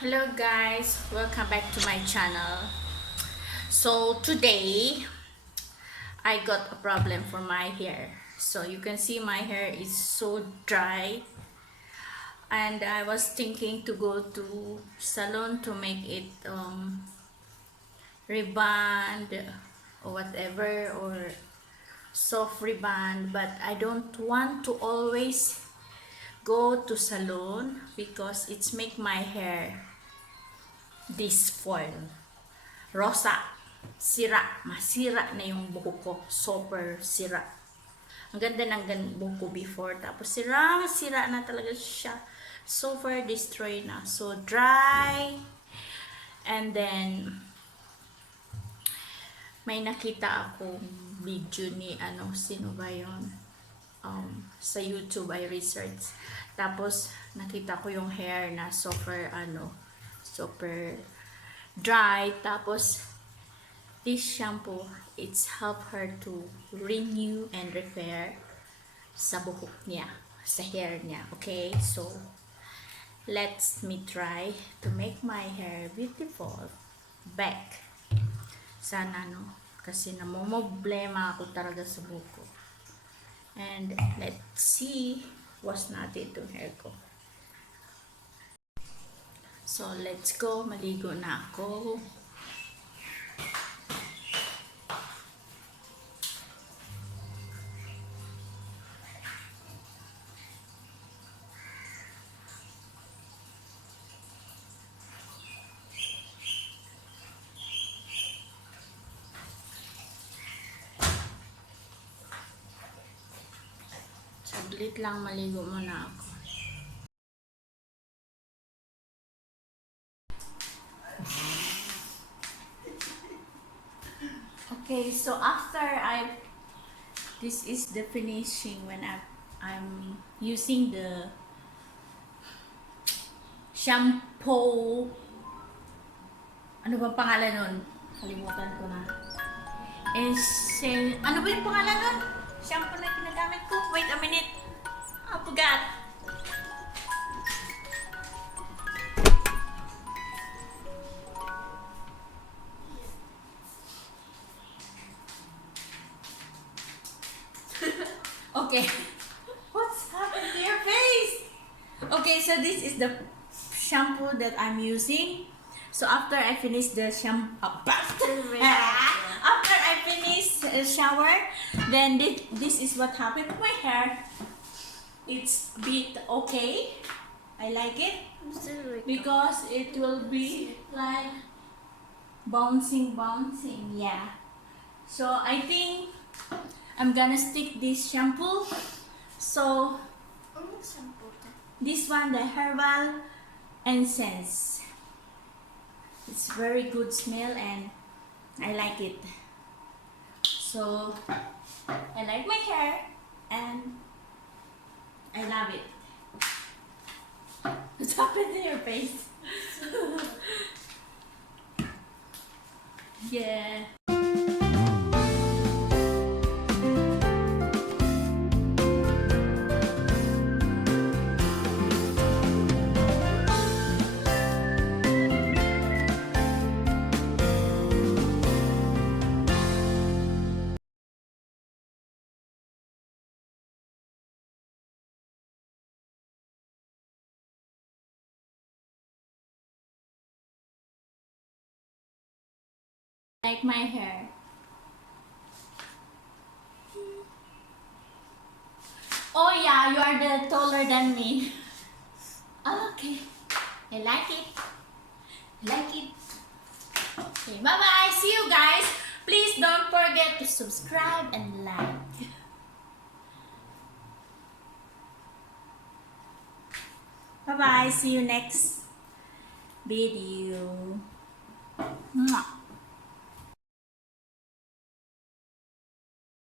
Hello guys, welcome back to my channel. So today I got a problem for my hair. So you can see my hair is so dry, and I was thinking to go to salon to make it rebond or whatever, or soft rebond, but I don't want to always go to salon because it's make my hair disfoil, rosa, sira, masira na yung buhok ko, super sira. Ang ganda ng buhok ko before, tapos sira na talaga siya, super destroy na, so dry. And then may nakita akong video ni sino ba yun, sa YouTube I research, tapos nakita ko yung hair na super dry, tapos this shampoo, it's help her to renew and repair sa buhok niya, sa hair niya. Okay, so let's me try to make my hair beautiful back. Sana kasi namomblema ako talaga sa buhok ko. And let's see what's natin itong hair ko. So let's go, maligo na ako. Saglit lang, maligo muna ako. Okay, so after this is the finishing when I'm using the shampoo. Ano ba pangalan nun? Kalimutan ko na. Ano ba yung pangalan nun? Shampoo na ginagamit ko. Wait a minute. I forgot. Okay. What's happened to your face? Okay, so this is the shampoo that I'm using. So after I finish the shampoo, after I finish shower, then this is what happened to my hair. It's a bit okay. I like it because it will be like bouncing. Yeah. So I think I'm gonna stick this shampoo. So this one, the herbal incense. It's very good smell and I like it. So I like my hair and I love it. What's happened to your face? Yeah. Like my hair. Oh yeah, you are the taller than me. Okay, I like it. Okay, bye bye. See you guys. Please don't forget to subscribe and like. Bye bye. See you next video. Mwah.